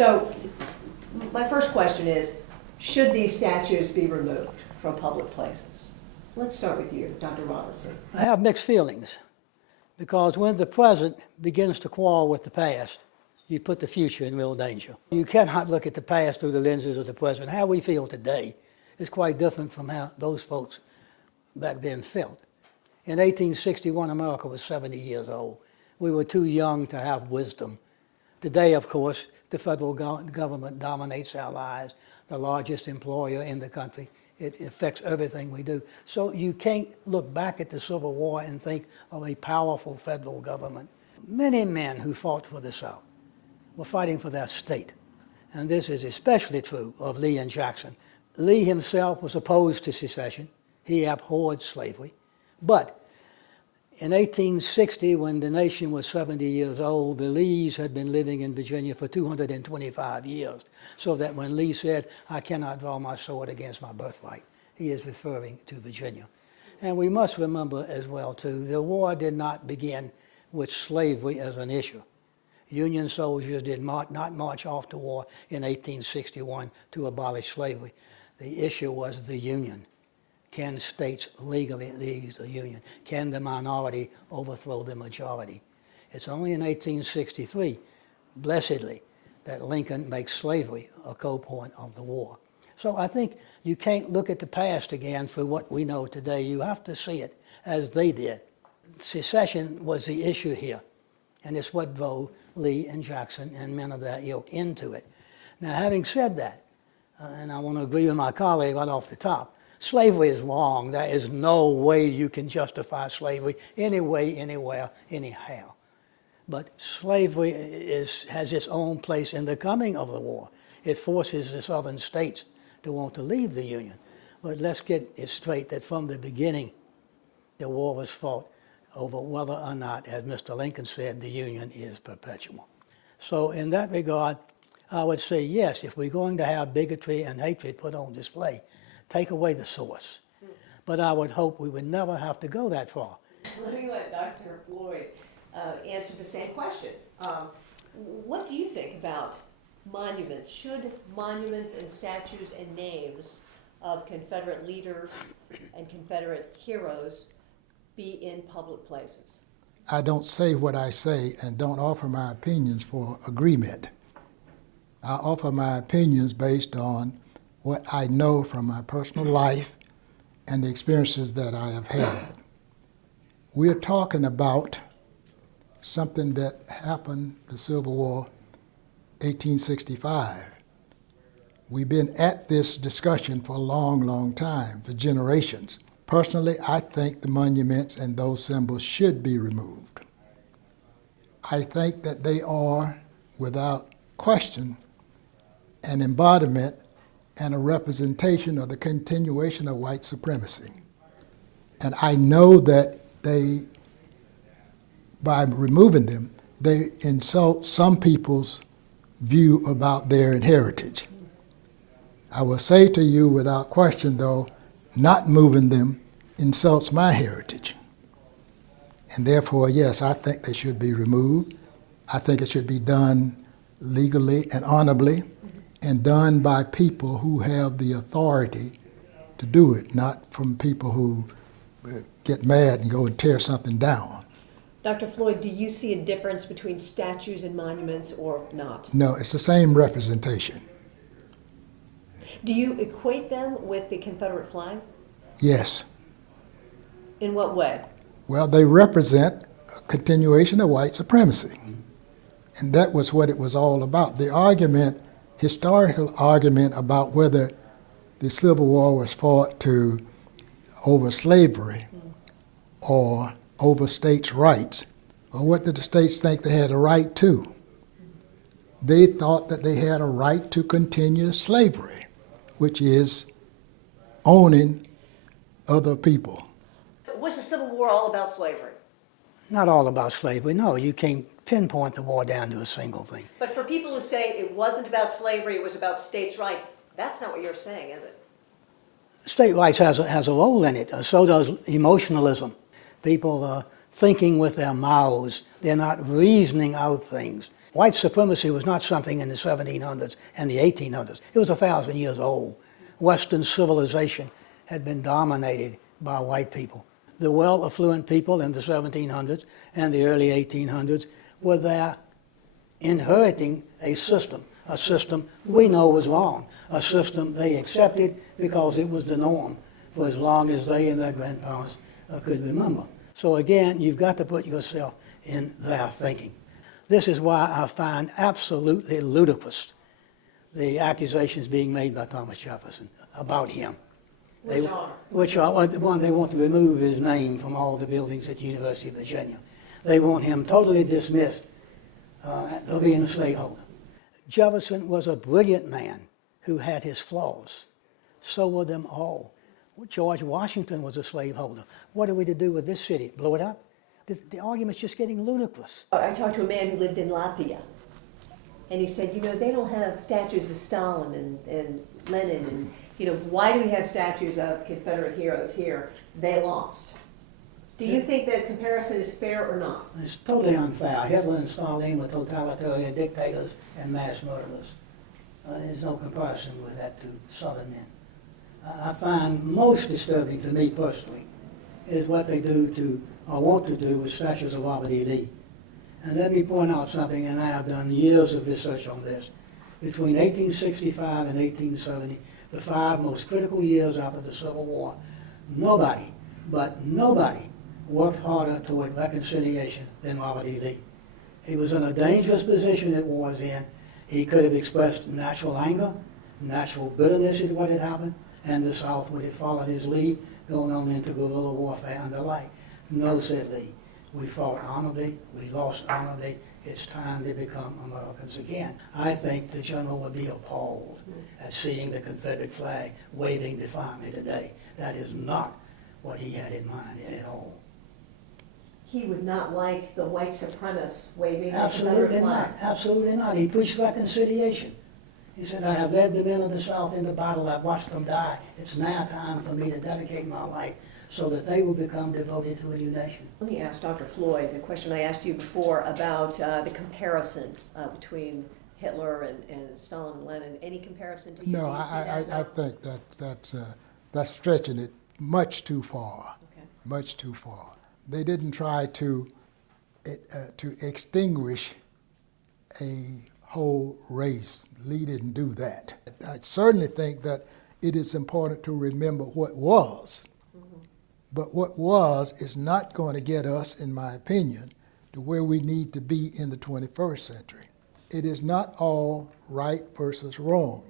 So my first question is, should these statues be removed from public places? Let's start with you, Dr. Robertson. I have mixed feelings because when the present begins to quarrel with the past, you put the future in real danger. You cannot look at the past through the lenses of the present. How we feel today is quite different from how those folks back then felt. In 1861, America was 70 years old. We were too young to have wisdom. Today, of course, the federal government dominates our lives, the largest employer in the country. It affects everything we do. So you can't look back at the Civil War and think of a powerful federal government. Many men who fought for the South were fighting for their state. And this is especially true of Lee and Jackson. Lee himself was opposed to secession. He abhorred slavery. But in 1860, when the nation was 70 years old, the Lees had been living in Virginia for 225 years. So that when Lee said, "I cannot draw my sword against my birthright," he is referring to Virginia. And we must remember as well, too, the war did not begin with slavery as an issue. Union soldiers did not march off to war in 1861 to abolish slavery. The issue was the Union. Can states legally leave the Union? Can the minority overthrow the majority? It's only in 1863, blessedly, that Lincoln makes slavery a co-point of the war. So I think you can't look at the past again through what we know today. You have to see it as they did. Secession was the issue here, and it's what drove Lee and Jackson and men of that ilk into it. Now, having said that, and I want to agree with my colleague right off the top, slavery is wrong. There is no way you can justify slavery any way, anywhere, anyhow. But slavery has its own place in the coming of the war. It forces the southern states to want to leave the Union. But let's get it straight that from the beginning, the war was fought over whether or not, as Mr. Lincoln said, the Union is perpetual. So in that regard, I would say yes, if we're going to have bigotry and hatred put on display, take away the source. But I would hope we would never have to go that far. Let me let Dr. Floyd answer the same question. What do you think about monuments? Should monuments and statues and names of Confederate leaders and Confederate heroes be in public places? I don't say what I say and don't offer my opinions for agreement. I offer my opinions based on what I know from my personal life and the experiences that I have had. We're talking about something that happened, the Civil War, 1865. We've been at this discussion for a long, long time, for generations. Personally, I think the monuments and those symbols should be removed. I think that they are, without question, an embodiment and a representation of the continuation of white supremacy. And I know that they, by removing them, they insult some people's view about their heritage. I will say to you without question, though, not moving them insults my heritage. And therefore, yes, I think they should be removed. I think it should be done legally and honorably, and done by people who have the authority to do it, not from people who get mad and go and tear something down. Dr. Floyd, do you see a difference between statues and monuments or not? No, it's the same representation. Do you equate them with the Confederate flag? Yes. In what way? Well, they represent a continuation of white supremacy. And that was what it was all about. The argument, historical argument about whether the Civil War was fought over slavery or over states' rights, or what did the states think they had a right to? They thought that they had a right to continue slavery, which is owning other people. Was the Civil War all about slavery? Not all about slavery. No, you can't pinpoint the war down to a single thing. But for people who say it wasn't about slavery, it was about states' rights, that's not what you're saying, is it? State rights has a role in it. So does emotionalism. People are thinking with their mouths. They're not reasoning out things. White supremacy was not something in the 1700s and the 1800s. It was 1,000 years old. Western civilization had been dominated by white people. The well-affluent people in the 1700s and the early 1800s were there inheriting a system we know was wrong, a system they accepted because it was the norm for as long as they and their grandparents could remember. So again, you've got to put yourself in their thinking. This is why I find absolutely ludicrous the accusations being made by Thomas Jefferson about him. Which are one, they want to remove his name from all the buildings at the University of Virginia. They want him totally dismissed for being a slaveholder. Jefferson was a brilliant man who had his flaws. So were them all. George Washington was a slaveholder. What are we to do with this city? Blow it up? The argument's just getting ludicrous. I talked to a man who lived in Latvia, and he said, you know, they don't have statues of Stalin and Lenin, and, you know, why do we have statues of Confederate heroes here? They lost. Do you think that comparison is fair or not? It's totally unfair. Hitler and Stalin were totalitarian dictators and mass murderers. There's no comparison with that to Southern men. I find most disturbing to me personally is what they do to, or want to do, with statues of Robert E. Lee. And let me point out something, and I have done years of research on this. Between 1865 and 1870, the 5 most critical years after the Civil War, nobody worked harder toward reconciliation than Robert E. Lee. He was in a dangerous position at war's end. He could have expressed natural anger, natural bitterness at what had happened, and the South would have followed his lead, going on into guerrilla warfare and the like. No, said Lee. We fought honorably, we lost honorably. It's time to become Americans again. I think the general would be appalled at seeing the Confederate flag waving defiantly today. That is not what he had in mind at all. He would not like the white supremacists waving the Absolutely Confederate flag. not. Absolutely not. He preached reconciliation. He said, I have led the men of the South into battle. I've watched them die. It's now time for me to dedicate my life so that they will become devoted to a new nation. Let me ask Dr. Floyd the question I asked you before about the comparison between Hitler and Stalin and Lenin. Any comparison to you? No, I think that's stretching it much too far. Okay. Much too far. They didn't try to extinguish a whole race. Lee didn't do that. I certainly think that it is important to remember what was. But what was is not going to get us, in my opinion, to where we need to be in the 21st century. It is not all right versus wrong.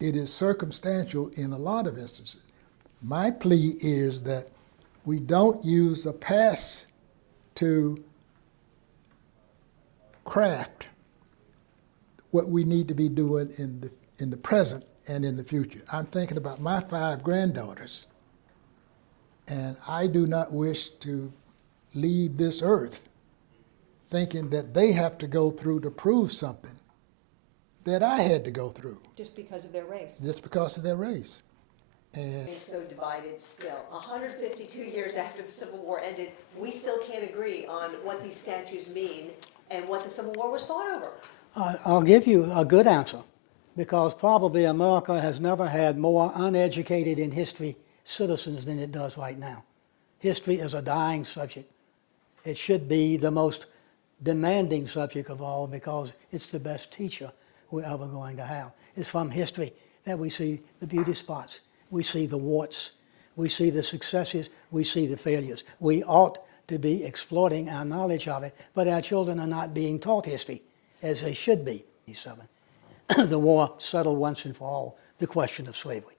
It is circumstantial in a lot of instances. My plea is that we don't use a past to craft what we need to be doing in the present and in the future. I'm thinking about my 5 granddaughters. And I do not wish to leave this earth thinking that they have to go through to prove something that I had to go through. Just because of their race. Just because of their race. And So divided still. 152 years after the Civil War ended, we still can't agree on what these statues mean and what the Civil War was fought over. I'll give you a good answer, because probably America has never had more uneducated in history citizens than it does right now. History is a dying subject. It should be the most demanding subject of all, because it's the best teacher we're ever going to have. It's from history that we see the beauty spots, we see the warts, we see the successes, we see the failures. We ought to be exploiting our knowledge of it, but our children are not being taught history as they should be. The war settled once and for all the question of slavery.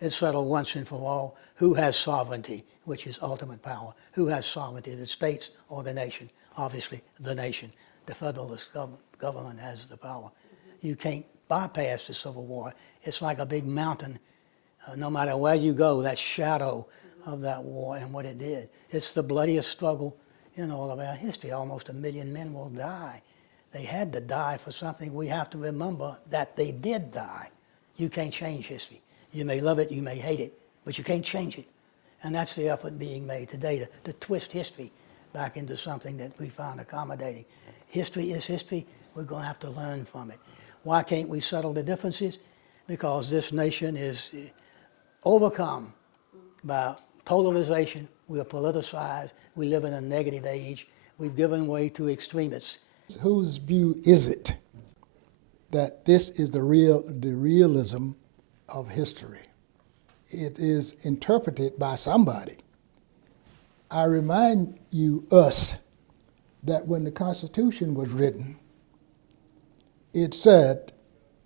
It settled once and for all who has sovereignty, which is ultimate power. Who has sovereignty, the states or the nation? Obviously, the nation. The federalist government has the power. You can't bypass the Civil War. It's like a big mountain. No matter where you go, that shadow of that war and what it did. It's the bloodiest struggle in all of our history. Almost 1 million men will die. They had to die for something. We have to remember that they did die. You can't change history. You may love it, you may hate it, but you can't change it. And that's the effort being made today, to twist history back into something that we find accommodating. History is history. We're going to have to learn from it. Why can't we settle the differences? Because this nation is overcome by polarization. We are politicized. We live in a negative age. We've given way to extremists. Whose view is it that this is the realism of history? It is interpreted by somebody. I remind us that when the Constitution was written, it said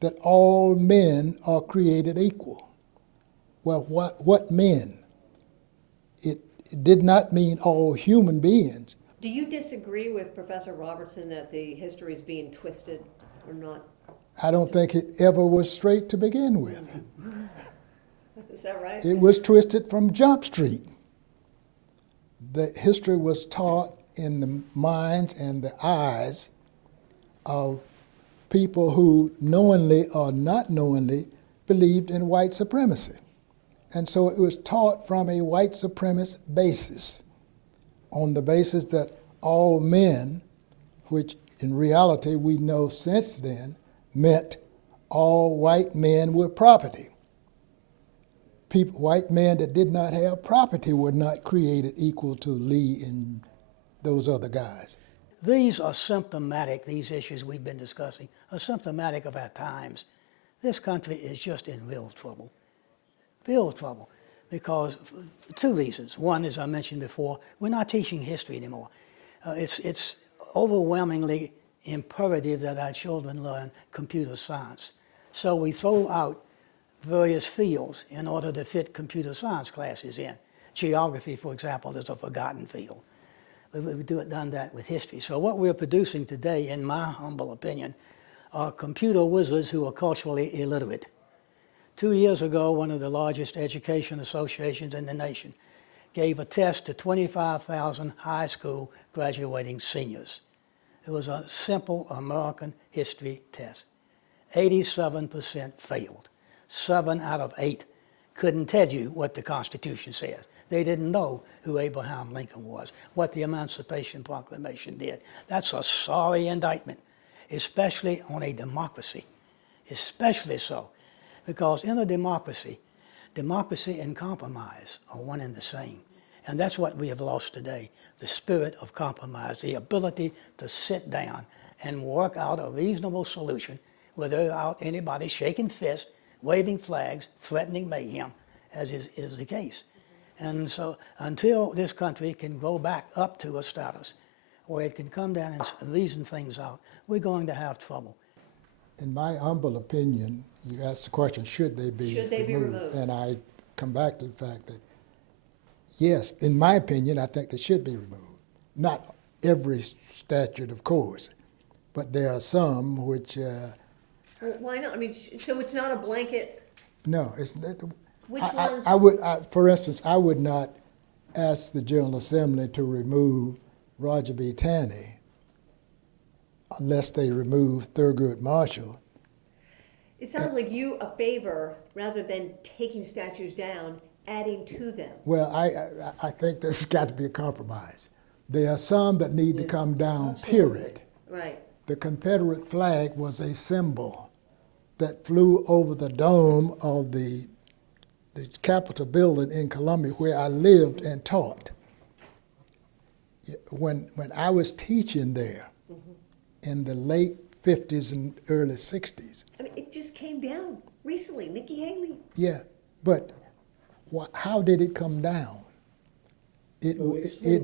that all men are created equal. Well, what men? It did not mean all human beings. Do you disagree with Professor Robertson that the history is being twisted or not? I don't think it ever was straight to begin with. Is that right? It was twisted from Jump Street. The history was taught in the minds and the eyes of people who knowingly or not knowingly believed in white supremacy. And so it was taught from a white supremacist basis, on the basis that all men, which in reality we know since then meant all white men were property. White men that did not have property were not created equal to Lee and those other guys. These are symptomatic, these issues we've been discussing, are symptomatic of our times. This country is just in real trouble, because for two reasons. One, as I mentioned before, we're not teaching history anymore. It's overwhelmingly imperative that our children learn computer science. So we throw out various fields in order to fit computer science classes in. Geography, for example, is a forgotten field. We've done that with history. So what we're producing today, in my humble opinion, are computer wizards who are culturally illiterate. 2 years ago, one of the largest education associations in the nation gave a test to 25,000 high school graduating seniors. It was a simple American history test. 87% failed. 7 out of 8 couldn't tell you what the Constitution says. They didn't know who Abraham Lincoln was, what the Emancipation Proclamation did. That's a sorry indictment, especially on a democracy, especially so. Because in a democracy, democracy and compromise are one and the same. And that's what we have lost today, the spirit of compromise, the ability to sit down and work out a reasonable solution without anybody shaking fists, waving flags, threatening mayhem, as is the case. And so until this country can go back up to a status where it can come down and reason things out, we're going to have trouble. In my humble opinion, you asked the question, should they be removed? And I come back to the fact that, yes, in my opinion, I think they should be removed. Not every statute, of course, but there are some which... Well, why not? I mean, so it's not a blanket? No, it's not. Which ones? For instance, I would not ask the General Assembly to remove Roger B. Taney unless they remove Thurgood Marshall. It sounds like you a favor, rather than taking statues down, adding to them. Well, I think there's got to be a compromise. There are some that need to come down, period. Right. The Confederate flag was a symbol that flew over the dome of the Capitol building in Columbia, where I lived and taught. When I was teaching there in the late 50s and early 60s. I mean, it just came down recently, Nikki Haley. Yeah, but how did it come down? It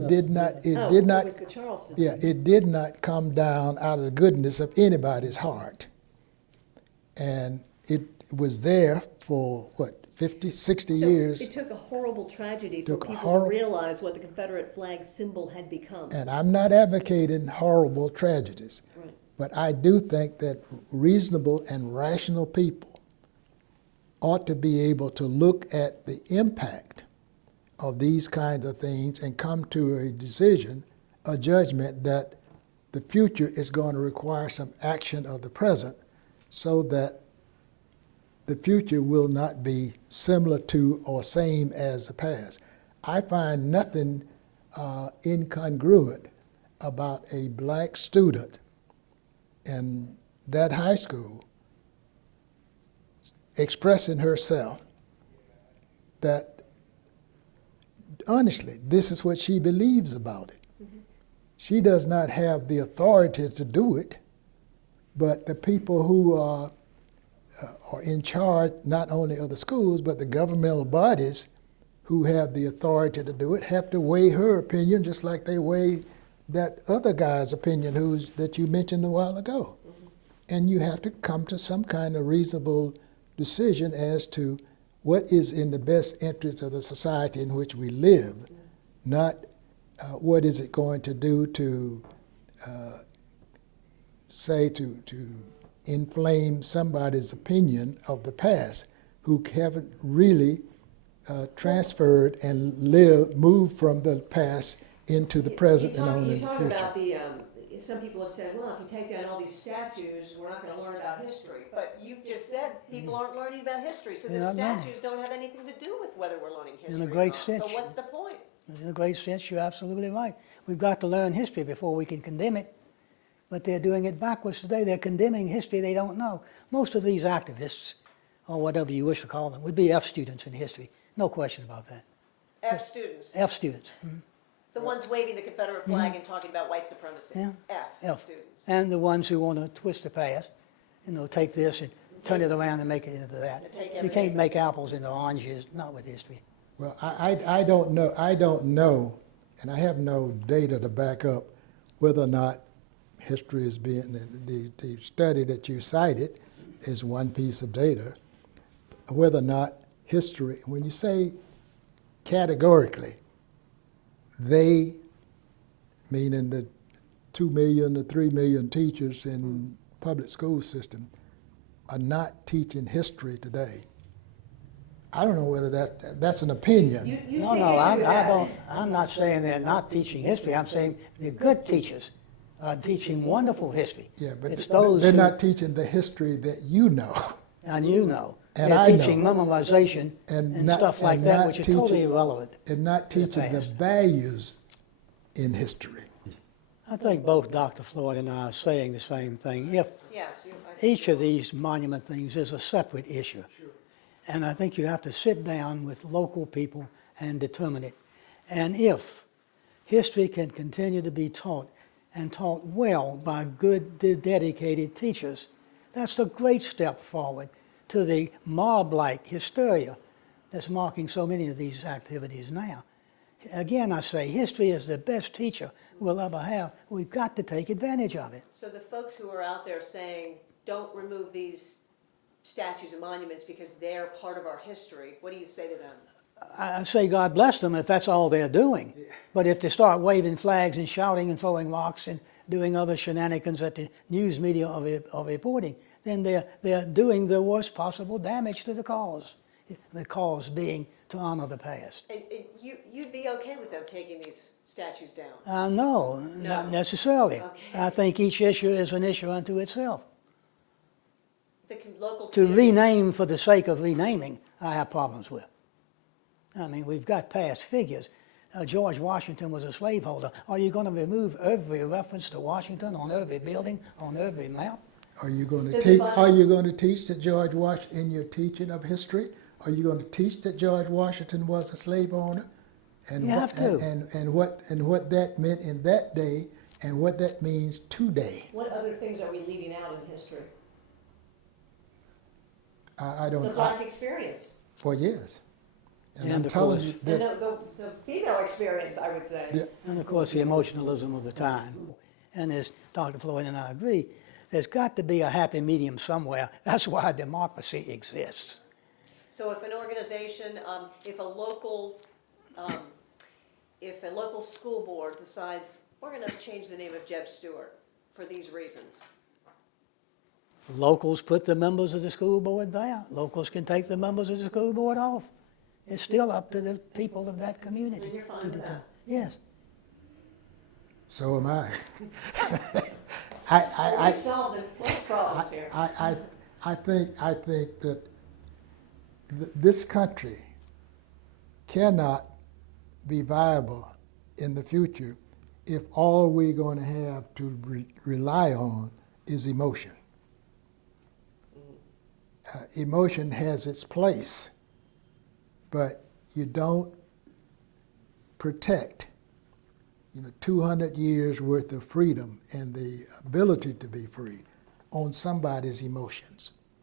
did not. It did not. It was the Charleston. Yeah, it did not come down out of the goodness of anybody's heart, and it was there for what, 50, 60 years. It took a horrible tragedy for people to realize what the Confederate flag symbol had become. And I'm not advocating horrible tragedies, Right. but I do think that reasonable and rational people ought to be able to look at the impact of these kinds of things and come to a decision, a judgment that the future is going to require some action of the present so that the future will not be similar to or same as the past. I find nothing incongruent about a black student in that high school expressing herself that honestly, this is what she believes about it. Mm-hmm. She does not have the authority to do it, but the people who are in charge not only of the schools, but the governmental bodies who have the authority to do it have to weigh her opinion just like they weigh that other guy's opinion that you mentioned a while ago. Mm-hmm. And you have to come to some kind of reasonable decision as to what is in the best interest of the society in which we live, not what is it going to do to, say, to inflame somebody's opinion of the past who haven't really transferred and moved from the past into the present and on in the You talk future. about some people have said, well, if you take down all these statues, we're not going to learn about history. But you just said people aren't learning about history, so the statues don't have anything to do with whether we're learning history In a great or not. sense. So what's the point? In a great sense, you're absolutely right. We've got to learn history before we can condemn it. But they're doing it backwards today. They're condemning history they don't know. Most of these activists, or whatever you wish to call them, would be F students in history. No question about that. F students. F students. Mhm. The ones waving the Confederate flag and talking about white supremacy. Yeah. F students. And the ones who want to twist the past, take this and turn it around and make it into that. And take You everything. can't make apples into oranges, not with history. Well, I don't know, and I have no data to back up whether or not history is being, the study that you cited is one piece of data, whether or not history, when you say categorically, they, meaning the 2 million to 3 million teachers in public school system, are not teaching history today. I don't know whether that's an opinion. You No, take no, issue with that. I'm not saying they're not teaching history. I'm saying the good teachers are teaching wonderful history. Yeah, but it's those they're who, not teaching the history that you know. and you know, And they're I know. teaching memorization and not- stuff like and that, not which is teaching- totally irrelevant. And not to the teaching the past. values in history. I think both Dr. Floyd and I are saying the same thing. If Yes. each of these monument things is a separate issue. Sure. And I think you have to sit down with local people and determine it. And if history can continue to be taught and taught well by good, dedicated teachers, that's a great step forward to the mob-like hysteria that's marking so many of these activities now. Again, I say history is the best teacher we'll ever have. We've got to take advantage of it. So the folks who are out there saying, don't remove these statues and monuments because they're part of our history, what do you say to them? I say God bless them if that's all they're doing. Yeah. But if they start waving flags and shouting and throwing rocks and doing other shenanigans that the news media are reporting, then they're doing the worst possible damage to the cause being to honor the past. And you'd be okay with them taking these statues down? No, not necessarily. Okay. I think each issue is an issue unto itself. Local To communities- rename for the sake of renaming, I have problems with. I mean, we've got past figures. George Washington was a slaveholder. Are you going to remove every reference to Washington on every building, on every map? Are you going to Does it teach? bother- Are you going to teach that George Washington in your teaching of history? Are you going to teach that George Washington was a slave owner, and You have to. and what that meant in that day, and what that means today? What other things are we leaving out in history? I The don't. black experience. Well, yes, And I'm of telling course- you And that. the female experience, I would say. Yeah. And of course, the emotionalism of the time. And as Dr. Floyd and I agree, there's got to be a happy medium somewhere. That's why democracy exists. So if an organization, if a local school board decides, we're going to change the name of Jeb Stewart for these reasons. Locals put the members of the school board there. Locals can take the members of the school board off. It's still up to the people of that community. And you're fine to with determine. that? Yes. So am I. We've solved the problems here. I think that this country cannot be viable in the future if all we're going to have to rely on is emotion. Emotion has its place, but you don't protect 200 years worth of freedom and the ability to be free on somebody's emotions.